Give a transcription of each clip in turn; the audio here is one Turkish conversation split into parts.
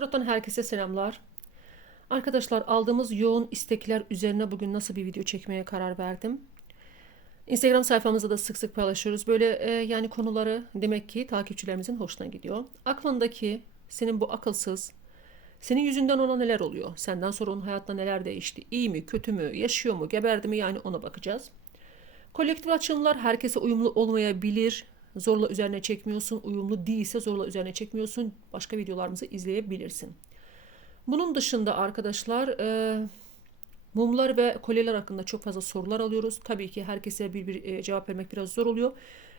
Tarot'tan herkese selamlar. Arkadaşlar aldığımız yoğun istekler üzerine bugün nasıl bir video çekmeye karar verdim. Instagram sayfamızda da sık sık paylaşıyoruz. Böyle e, yani konuları demek ki takipçilerimizin hoşuna gidiyor. Aklındaki senin bu akılsız, senin yüzünden ona neler oluyor? Senden sonra onun hayatta neler değişti? İyi mi, kötü mü, yaşıyor mu, geberdi mi? Yani ona bakacağız. Kolektif açılımlar herkese uyumlu olmayabilir. Zorla üzerine çekmiyorsun. Uyumlu değilse zorla üzerine çekmiyorsun. Başka videolarımızı izleyebilirsin. Bunun dışında arkadaşlar e, mumlar ve kolyeler hakkında çok fazla sorular alıyoruz. Tabii ki herkese bir bir e, cevap vermek biraz zor oluyor.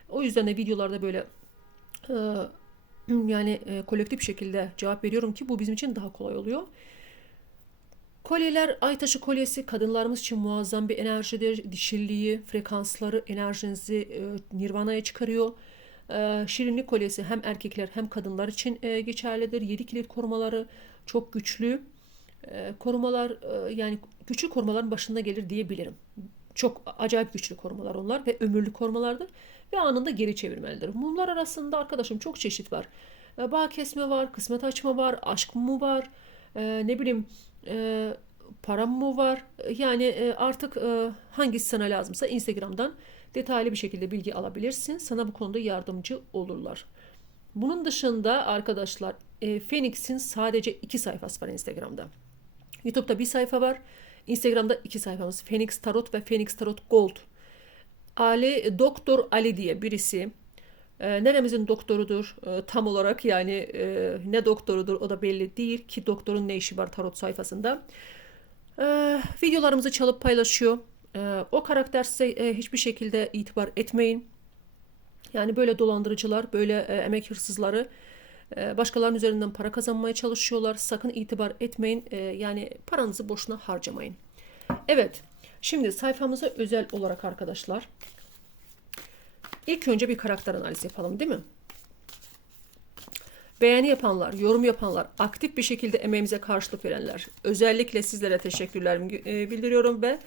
O yüzden de videolarda böyle e, yani e, kolektif şekilde cevap veriyorum ki bu bizim için daha kolay oluyor. Kolyeler, ay taşı kolyesi kadınlarımız için muazzam bir enerjidir. Dişilliği, frekansları, enerjinizi e, nirvana'ya çıkarıyor. E, şirinlik kolyesi hem erkekler hem kadınlar için e, geçerlidir. Yedi kilit korumaları çok güçlü. E, korumalar e, yani güçlü korumaların başında gelir diyebilirim. Çok acayip güçlü korumalar onlar ve ömürlü korumalardır ve anında geri çevirmelidir. Mumlar arasında arkadaşım çok çeşit var. E, bağ kesme var, kısmet açma var, aşk mumu var. E, ne bileyim e, param mı var? Yani e, artık e, hangisi sana lazımsa Instagram'dan detaylı bir şekilde bilgi alabilirsin. Sana bu konuda yardımcı olurlar. Bunun dışında arkadaşlar e, Phoenix'in sadece iki sayfası var Instagram'da. YouTube'da bir sayfa var. Instagram'da iki sayfamız. Phoenix Tarot ve Phoenix Tarot Gold. Ali, Doktor Ali diye birisi. E, neremizin doktorudur e, tam olarak yani e, ne doktorudur o da belli değil ki doktorun ne işi var tarot sayfasında. E, videolarımızı çalıp paylaşıyor. E, o karakter size e, hiçbir şekilde itibar etmeyin. Yani böyle dolandırıcılar, böyle e, emek hırsızları e, başkalarının üzerinden para kazanmaya çalışıyorlar. Sakın itibar etmeyin. E, yani paranızı boşuna harcamayın. Evet. Şimdi sayfamıza özel olarak arkadaşlar İlk önce bir karakter analizi yapalım değil mi? Beğeni yapanlar, yorum yapanlar, aktif bir şekilde emeğimize karşılık verenler. Özellikle sizlere teşekkürlerimi e, bildiriyorum ve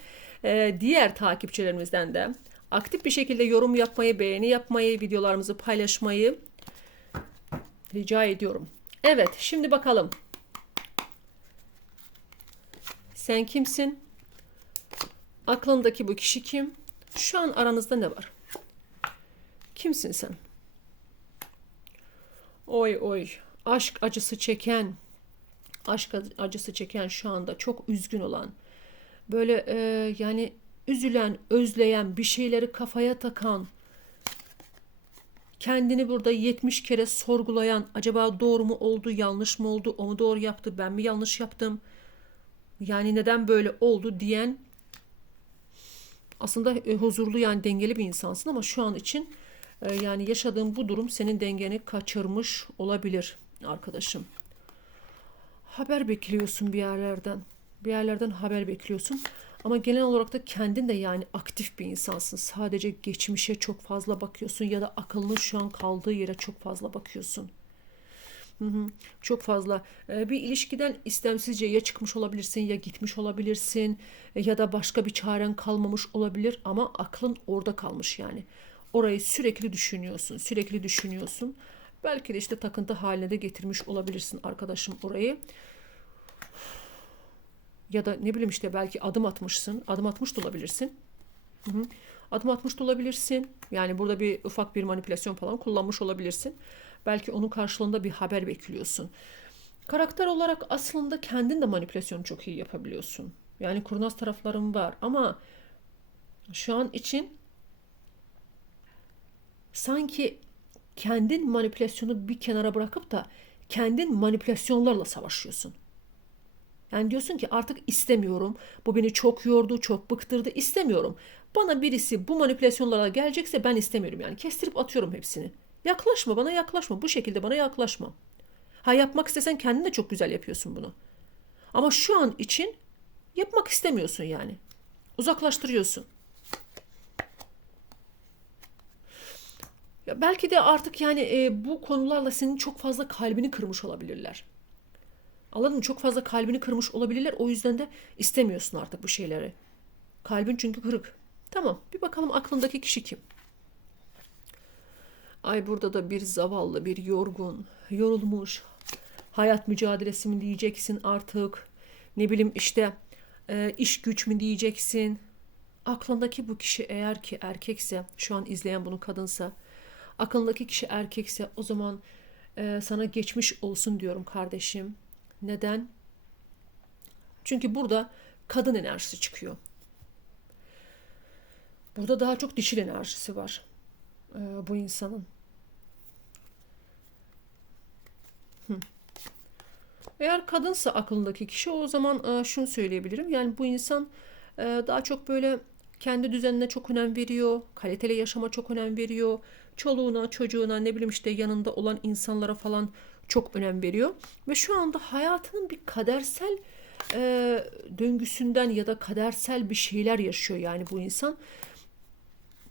e, diğer takipçilerimizden de aktif bir şekilde yorum yapmayı, beğeni yapmayı, videolarımızı paylaşmayı rica ediyorum. Evet, şimdi bakalım. Sen kimsin? Aklındaki bu kişi kim? Şu an aranızda ne var? Kimsin sen? Oy oy. Aşk acısı çeken, aşk acısı çeken şu anda çok üzgün olan, böyle e, yani üzülen, özleyen, bir şeyleri kafaya takan, kendini burada 70 kere sorgulayan, acaba doğru mu oldu, yanlış mı oldu, o mu doğru yaptı, ben mi yanlış yaptım, yani neden böyle oldu diyen aslında e, huzurlu yani dengeli bir insansın ama şu an için ee, yani yaşadığın bu durum senin dengeni kaçırmış olabilir arkadaşım. Haber bekliyorsun bir yerlerden. Bir yerlerden haber bekliyorsun. Ama genel olarak da kendin de yani aktif bir insansın. Sadece geçmişe çok fazla bakıyorsun ya da akılının şu an kaldığı yere çok fazla bakıyorsun. Hı hı, çok fazla. Ee, bir ilişkiden istemsizce ya çıkmış olabilirsin ya gitmiş olabilirsin ya da başka bir çaren kalmamış olabilir ama aklın orada kalmış yani. Orayı sürekli düşünüyorsun, sürekli düşünüyorsun. Belki de işte takıntı haline de getirmiş olabilirsin arkadaşım orayı. Ya da ne bileyim işte belki adım atmışsın, adım atmış da olabilirsin. Hı hı. Adım atmış da olabilirsin. Yani burada bir ufak bir manipülasyon falan kullanmış olabilirsin. Belki onun karşılığında bir haber bekliyorsun. Karakter olarak aslında kendin de manipülasyonu çok iyi yapabiliyorsun. Yani kurnaz tarafların var ama şu an için sanki kendin manipülasyonu bir kenara bırakıp da kendin manipülasyonlarla savaşıyorsun. Yani diyorsun ki artık istemiyorum. Bu beni çok yordu, çok bıktırdı. istemiyorum. Bana birisi bu manipülasyonlara gelecekse ben istemiyorum yani. Kestirip atıyorum hepsini. Yaklaşma bana yaklaşma. Bu şekilde bana yaklaşma. Ha yapmak istesen kendin de çok güzel yapıyorsun bunu. Ama şu an için yapmak istemiyorsun yani. Uzaklaştırıyorsun. Belki de artık yani e, bu konularla senin çok fazla kalbini kırmış olabilirler. Anladın mı? Çok fazla kalbini kırmış olabilirler. O yüzden de istemiyorsun artık bu şeyleri. Kalbin çünkü kırık. Tamam. Bir bakalım aklındaki kişi kim? Ay burada da bir zavallı, bir yorgun, yorulmuş, hayat mücadelesi mi diyeceksin artık? Ne bileyim işte e, iş güç mü diyeceksin? Aklındaki bu kişi eğer ki erkekse, şu an izleyen bunu kadınsa, aklındaki kişi erkekse o zaman e, sana geçmiş olsun diyorum kardeşim. Neden? Çünkü burada kadın enerjisi çıkıyor. Burada daha çok dişil enerjisi var e, bu insanın. Hı. Eğer kadınsa aklındaki kişi o zaman e, şunu söyleyebilirim. Yani bu insan e, daha çok böyle kendi düzenine çok önem veriyor. Kaliteli yaşama çok önem veriyor. Çoluğuna, çocuğuna, ne bileyim işte yanında olan insanlara falan çok önem veriyor. Ve şu anda hayatının bir kadersel e, döngüsünden ya da kadersel bir şeyler yaşıyor yani bu insan.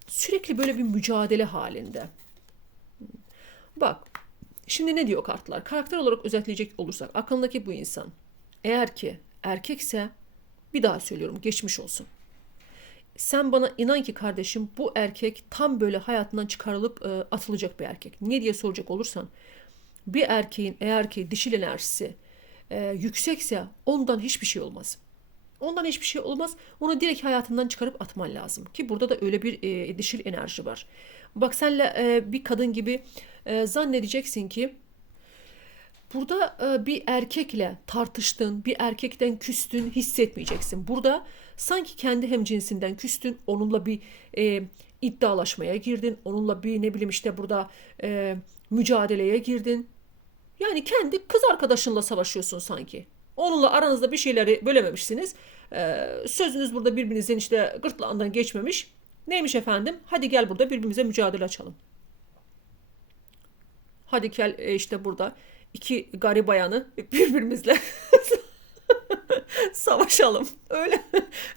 Sürekli böyle bir mücadele halinde. Bak şimdi ne diyor kartlar? Karakter olarak özetleyecek olursak aklındaki bu insan eğer ki erkekse bir daha söylüyorum geçmiş olsun. Sen bana inan ki kardeşim bu erkek tam böyle hayatından çıkarılıp e, atılacak bir erkek. Niye diye soracak olursan bir erkeğin eğer ki dişil enerjisi e, yüksekse ondan hiçbir şey olmaz. Ondan hiçbir şey olmaz. Onu direkt hayatından çıkarıp atman lazım. Ki burada da öyle bir e, dişil enerji var. Bak senle e, bir kadın gibi e, zannedeceksin ki burada e, bir erkekle tartıştın, bir erkekten küstün hissetmeyeceksin. Burada sanki kendi hemcinsinden küstün, onunla bir e, iddialaşmaya girdin, onunla bir ne bileyim işte burada e, mücadeleye girdin. Yani kendi kız arkadaşınla savaşıyorsun sanki. Onunla aranızda bir şeyleri bölememişsiniz. Ee, sözünüz burada birbirinizin işte gırtlağından geçmemiş. Neymiş efendim? Hadi gel burada birbirimize mücadele açalım. Hadi gel e, işte burada iki gari bayanı birbirimizle savaşalım. Öyle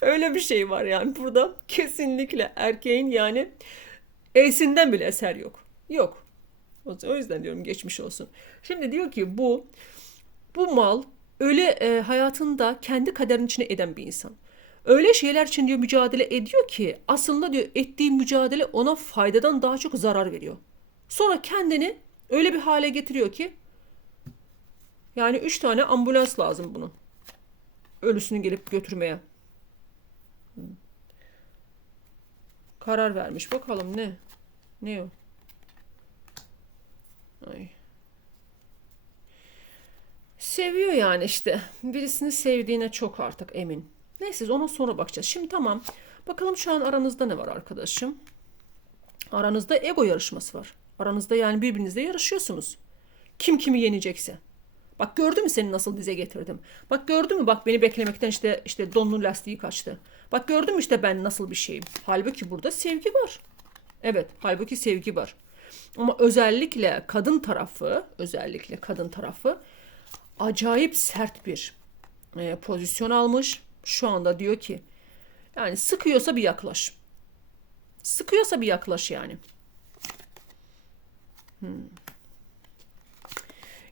öyle bir şey var yani burada. Kesinlikle erkeğin yani eğsinden bile eser yok. Yok. O yüzden diyorum geçmiş olsun. Şimdi diyor ki bu bu mal öyle e, hayatında kendi kaderin içine eden bir insan. Öyle şeyler için diyor mücadele ediyor ki aslında diyor ettiği mücadele ona faydadan daha çok zarar veriyor. Sonra kendini öyle bir hale getiriyor ki yani üç tane ambulans lazım bunun. Ölüsünü gelip götürmeye. Karar vermiş. Bakalım ne? Ne o? Ay. Seviyor yani işte. Birisini sevdiğine çok artık emin. Neyse ona sonra bakacağız. Şimdi tamam. Bakalım şu an aranızda ne var arkadaşım? Aranızda ego yarışması var. Aranızda yani birbirinizle yarışıyorsunuz. Kim kimi yenecekse. Bak gördün mü seni nasıl dize getirdim? Bak gördün mü bak beni beklemekten işte işte donun lastiği kaçtı. Bak gördün mü işte ben nasıl bir şeyim. Halbuki burada sevgi var. Evet halbuki sevgi var. Ama özellikle kadın tarafı, özellikle kadın tarafı acayip sert bir e, pozisyon almış. Şu anda diyor ki yani sıkıyorsa bir yaklaş. Sıkıyorsa bir yaklaş yani. Hmm.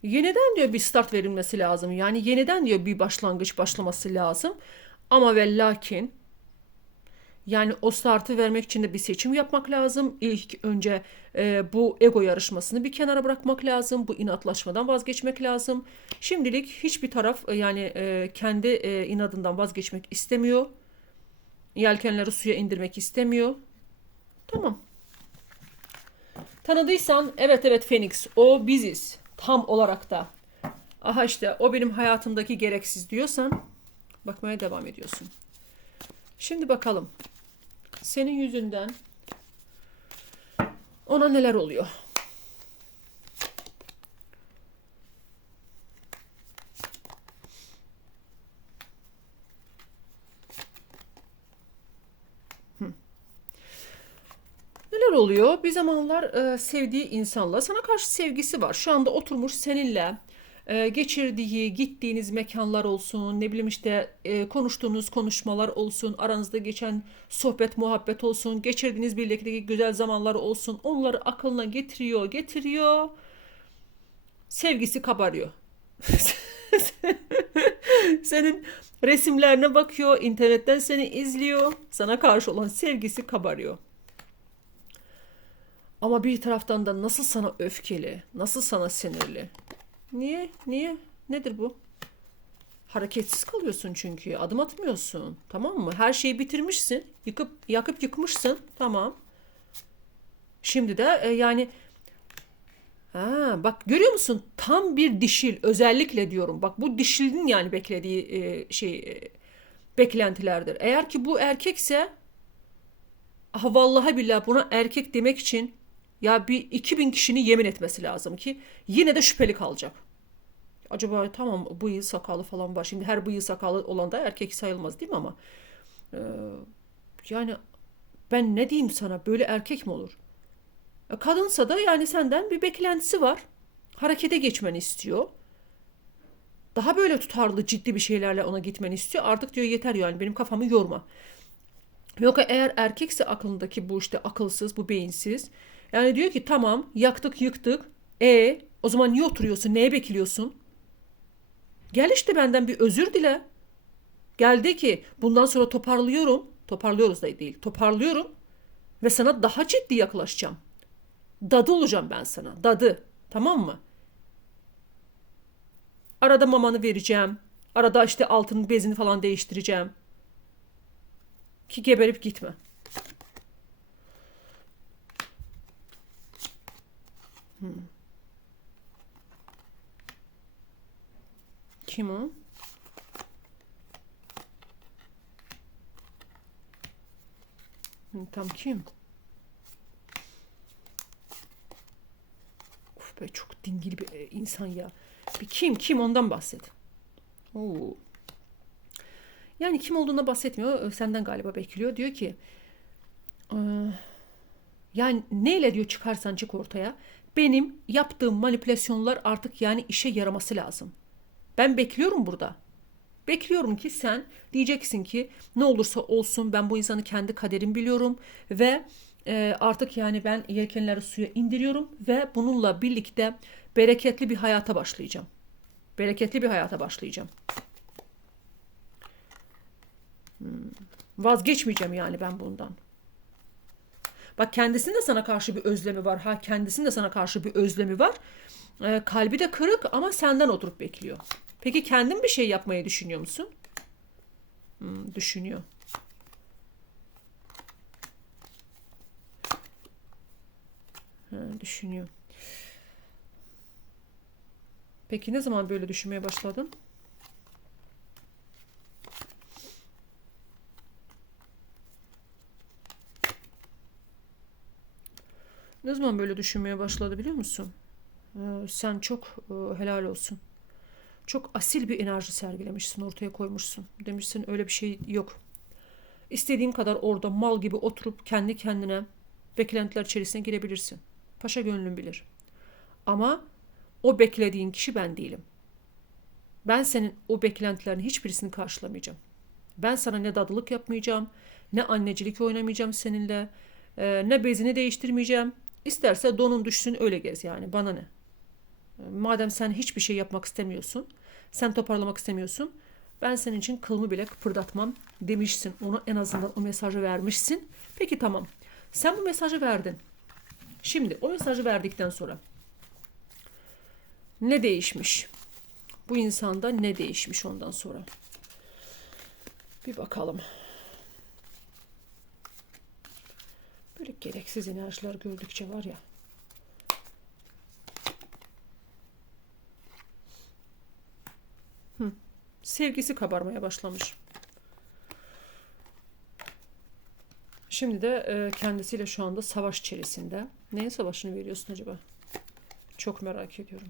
Yeniden diyor bir start verilmesi lazım. Yani yeniden diyor bir başlangıç başlaması lazım. Ama ve lakin yani o startı vermek için de bir seçim yapmak lazım. İlk önce e, bu ego yarışmasını bir kenara bırakmak lazım. Bu inatlaşmadan vazgeçmek lazım. Şimdilik hiçbir taraf e, yani e, kendi e, inadından vazgeçmek istemiyor. Yelkenleri suya indirmek istemiyor. Tamam. Tanıdıysan evet evet Phoenix o biziz. Tam olarak da. Aha işte o benim hayatımdaki gereksiz diyorsan bakmaya devam ediyorsun. Şimdi bakalım senin yüzünden ona neler oluyor? Neler oluyor? Bir zamanlar e, sevdiği insanla sana karşı sevgisi var. Şu anda oturmuş seninle e, geçirdiği, gittiğiniz mekanlar olsun, ne bileyim işte e, konuştuğunuz konuşmalar olsun, aranızda geçen sohbet, muhabbet olsun, geçirdiğiniz birlikteki güzel zamanlar olsun, onları aklına getiriyor, getiriyor. Sevgisi kabarıyor. Senin resimlerine bakıyor, internetten seni izliyor, sana karşı olan sevgisi kabarıyor. Ama bir taraftan da nasıl sana öfkeli, nasıl sana sinirli. Niye? Niye? Nedir bu? Hareketsiz kalıyorsun çünkü. Adım atmıyorsun. Tamam mı? Her şeyi bitirmişsin. Yıkıp yakıp yıkmışsın. Tamam. Şimdi de e, yani Ha, bak görüyor musun? Tam bir dişil özellikle diyorum. Bak bu dişilin yani beklediği e, şey e, beklentilerdir. Eğer ki bu erkekse ah vallahi billahi buna erkek demek için ya bir 2000 kişinin yemin etmesi lazım ki yine de şüpheli kalacak. Acaba tamam bu yıl sakalı falan var. Şimdi her bu yıl sakalı olan da erkek sayılmaz değil mi ama? Ee, yani ben ne diyeyim sana böyle erkek mi olur? E, Kadınsa da yani senden bir beklentisi var. Harekete geçmeni istiyor. Daha böyle tutarlı ciddi bir şeylerle ona gitmeni istiyor. Artık diyor yeter yani benim kafamı yorma. Yok eğer erkekse aklındaki bu işte akılsız, bu beyinsiz. Yani diyor ki tamam yaktık yıktık. E o zaman niye oturuyorsun? Neye bekliyorsun? Gel işte benden bir özür dile. Geldi ki bundan sonra toparlıyorum. Toparlıyoruz da değil. Toparlıyorum ve sana daha ciddi yaklaşacağım. Dadı olacağım ben sana. Dadı. Tamam mı? Arada mamanı vereceğim. Arada işte altının bezini falan değiştireceğim. Ki geberip gitme. Kim o? Tam kim? Of be çok dingil bir e, insan ya. Bir kim kim ondan bahset. Oo. Yani kim olduğuna bahsetmiyor. Senden galiba bekliyor. Diyor ki "Ee, yani neyle diyor çıkarsan çık ortaya. Benim yaptığım manipülasyonlar artık yani işe yaraması lazım. Ben bekliyorum burada. Bekliyorum ki sen diyeceksin ki ne olursa olsun ben bu insanı kendi kaderim biliyorum ve e, artık yani ben yelkenleri suya indiriyorum ve bununla birlikte bereketli bir hayata başlayacağım. Bereketli bir hayata başlayacağım. Hmm. Vazgeçmeyeceğim yani ben bundan. Bak kendisinin de sana karşı bir özlemi var. Ha kendisinin de sana karşı bir özlemi var. Ee, kalbi de kırık ama senden oturup bekliyor. Peki kendin bir şey yapmayı düşünüyor musun? Hmm, düşünüyor. Düşünüyor. Peki ne zaman böyle düşünmeye başladın? Ne zaman böyle düşünmeye başladı biliyor musun? Ee, sen çok e, helal olsun. Çok asil bir enerji sergilemişsin, ortaya koymuşsun. Demişsin öyle bir şey yok. İstediğin kadar orada mal gibi oturup kendi kendine beklentiler içerisine girebilirsin. Paşa gönlün bilir. Ama o beklediğin kişi ben değilim. Ben senin o beklentilerin hiçbirisini karşılamayacağım. Ben sana ne dadılık yapmayacağım, ne annecilik oynamayacağım seninle, e, ne bezini değiştirmeyeceğim. İsterse donun düşsün öyle gez yani bana ne. Madem sen hiçbir şey yapmak istemiyorsun, sen toparlamak istemiyorsun, ben senin için kılımı bile kıpırdatmam demişsin. Ona en azından o mesajı vermişsin. Peki tamam. Sen bu mesajı verdin. Şimdi o mesajı verdikten sonra ne değişmiş? Bu insanda ne değişmiş ondan sonra? Bir bakalım. Böyle gereksiz enerjiler gördükçe var ya. Hı. Sevgisi kabarmaya başlamış. Şimdi de e, kendisiyle şu anda savaş içerisinde. Neyin savaşını veriyorsun acaba? Çok merak ediyorum.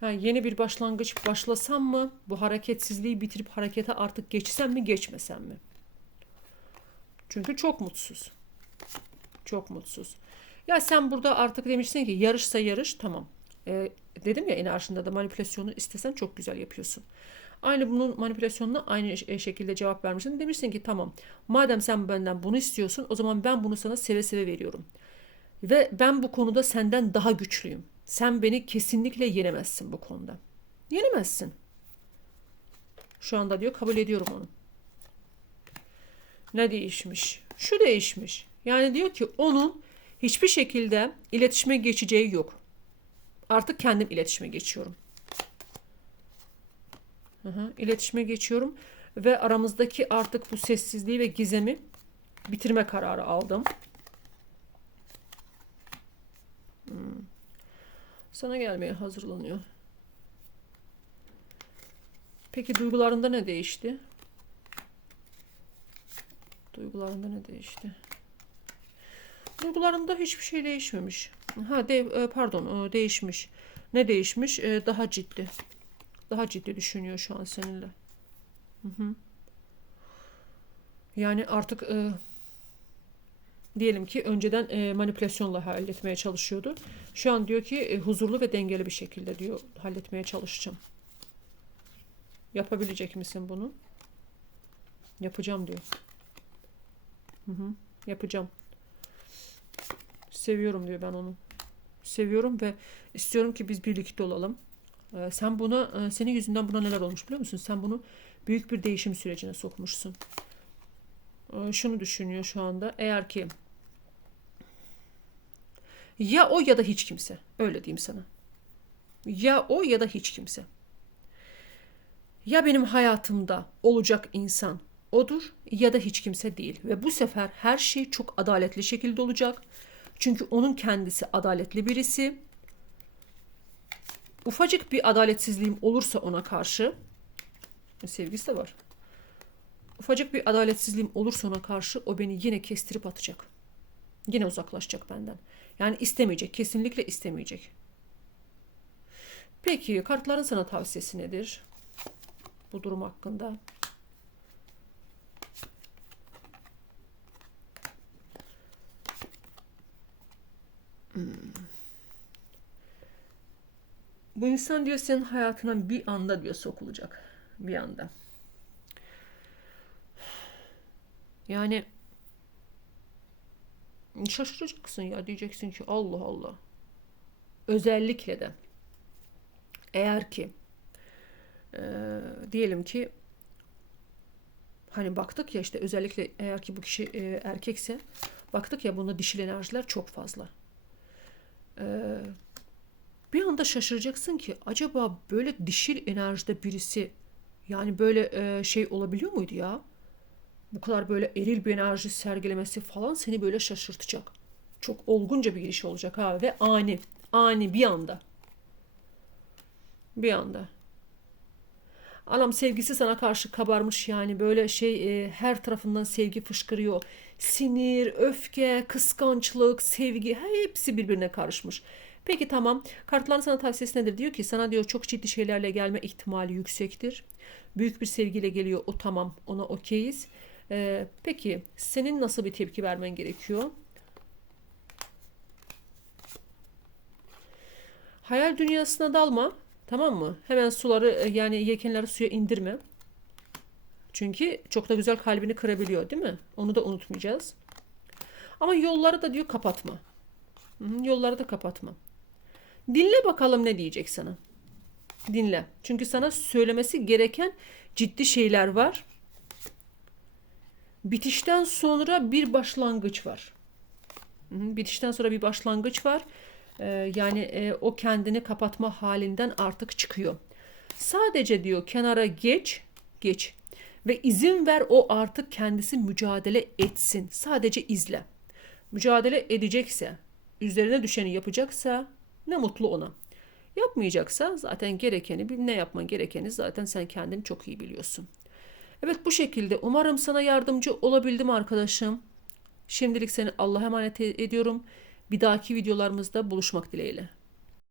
Ha, yeni bir başlangıç başlasam mı? Bu hareketsizliği bitirip harekete artık geçsem mi geçmesem mi? Çünkü çok mutsuz. Çok mutsuz. Ya sen burada artık demişsin ki yarışsa yarış tamam. Ee, dedim ya enerjinde de manipülasyonu istesen çok güzel yapıyorsun. Aynı bunun manipülasyonuna aynı şekilde cevap vermişsin. Demişsin ki tamam madem sen benden bunu istiyorsun o zaman ben bunu sana seve seve veriyorum. Ve ben bu konuda senden daha güçlüyüm. Sen beni kesinlikle yenemezsin bu konuda. Yenemezsin. Şu anda diyor kabul ediyorum onu. Ne değişmiş? Şu değişmiş. Yani diyor ki onun hiçbir şekilde iletişime geçeceği yok. Artık kendim iletişime geçiyorum. Hı. İletişime geçiyorum ve aramızdaki artık bu sessizliği ve gizemi bitirme kararı aldım. Hmm. Sana gelmeye hazırlanıyor. Peki duygularında ne değişti? Duygularında ne değişti? Duygularında hiçbir şey değişmemiş. Ha de, e, pardon e, değişmiş. Ne değişmiş? E, Daha ciddi. Daha ciddi düşünüyor şu an seninle. Hı hı. Yani artık e, diyelim ki önceden e, manipülasyonla halletmeye çalışıyordu. Şu an diyor ki e, huzurlu ve dengeli bir şekilde diyor halletmeye çalışacağım. Yapabilecek misin bunu? Yapacağım diyor. Hı hı, yapacağım. Seviyorum diyor ben onu. Seviyorum ve istiyorum ki biz birlikte olalım. Ee, sen buna, e, senin yüzünden buna neler olmuş biliyor musun? Sen bunu büyük bir değişim sürecine sokmuşsun. Ee, şunu düşünüyor şu anda. Eğer ki ya o ya da hiç kimse. Öyle diyeyim sana. Ya o ya da hiç kimse. Ya benim hayatımda olacak insan odur ya da hiç kimse değil. Ve bu sefer her şey çok adaletli şekilde olacak. Çünkü onun kendisi adaletli birisi. Ufacık bir adaletsizliğim olursa ona karşı sevgisi de var. Ufacık bir adaletsizliğim olursa ona karşı o beni yine kestirip atacak. Yine uzaklaşacak benden. Yani istemeyecek. Kesinlikle istemeyecek. Peki kartların sana tavsiyesi nedir? Bu durum hakkında. Bu insan diyor senin hayatına bir anda diyor sokulacak. Bir anda. Yani şaşıracaksın ya diyeceksin ki Allah Allah. Özellikle de eğer ki e, diyelim ki hani baktık ya işte özellikle eğer ki bu kişi e, erkekse baktık ya bunda dişil enerjiler çok fazla. E, bir anda şaşıracaksın ki acaba böyle dişil enerjide birisi yani böyle e, şey olabiliyor muydu ya? Bu kadar böyle eril bir enerji sergilemesi falan seni böyle şaşırtacak. Çok olgunca bir giriş olacak ha ve ani. Ani bir anda. Bir anda. Anam sevgisi sana karşı kabarmış yani böyle şey e, her tarafından sevgi fışkırıyor. Sinir, öfke, kıskançlık, sevgi hepsi birbirine karışmış. Peki tamam. Kartların sana tavsiyesi nedir? Diyor ki sana diyor çok ciddi şeylerle gelme ihtimali yüksektir. Büyük bir sevgiyle geliyor. O tamam. Ona okeyiz. Ee, peki senin nasıl bir tepki vermen gerekiyor? Hayal dünyasına dalma. Tamam mı? Hemen suları e, yani yelkenleri suya indirme. Çünkü çok da güzel kalbini kırabiliyor değil mi? Onu da unutmayacağız. Ama yolları da diyor kapatma. Yolları da kapatma. Dinle bakalım ne diyecek sana. Dinle. Çünkü sana söylemesi gereken ciddi şeyler var. Bitişten sonra bir başlangıç var. Bitişten sonra bir başlangıç var. Ee, yani e, o kendini kapatma halinden artık çıkıyor. Sadece diyor kenara geç, geç ve izin ver o artık kendisi mücadele etsin. Sadece izle. Mücadele edecekse, üzerine düşeni yapacaksa ne mutlu ona. Yapmayacaksa zaten gerekeni, ne yapman gerekeni zaten sen kendin çok iyi biliyorsun. Evet bu şekilde umarım sana yardımcı olabildim arkadaşım. Şimdilik seni Allah'a emanet ediyorum. Bir dahaki videolarımızda buluşmak dileğiyle.